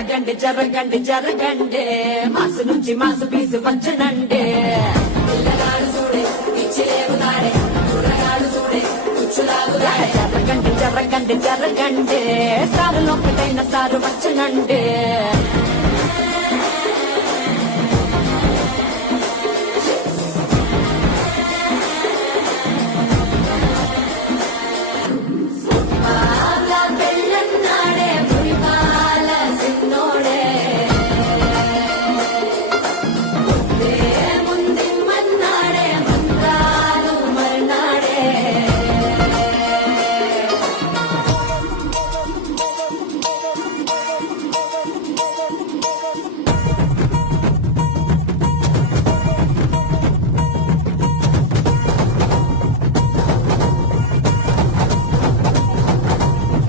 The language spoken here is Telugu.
జరగండి జరగండి జరగండి మాసు నుంచి మాసు పీసు వచ్చనండి పిల్లగాడు చూడే ఇచ్చేవుతాడే కుర్రగాడు చూడే కుచ్చులాగుతాడే జరగండి జరగండి జరగండి సారు లోపటైన సారు వచ్చనండి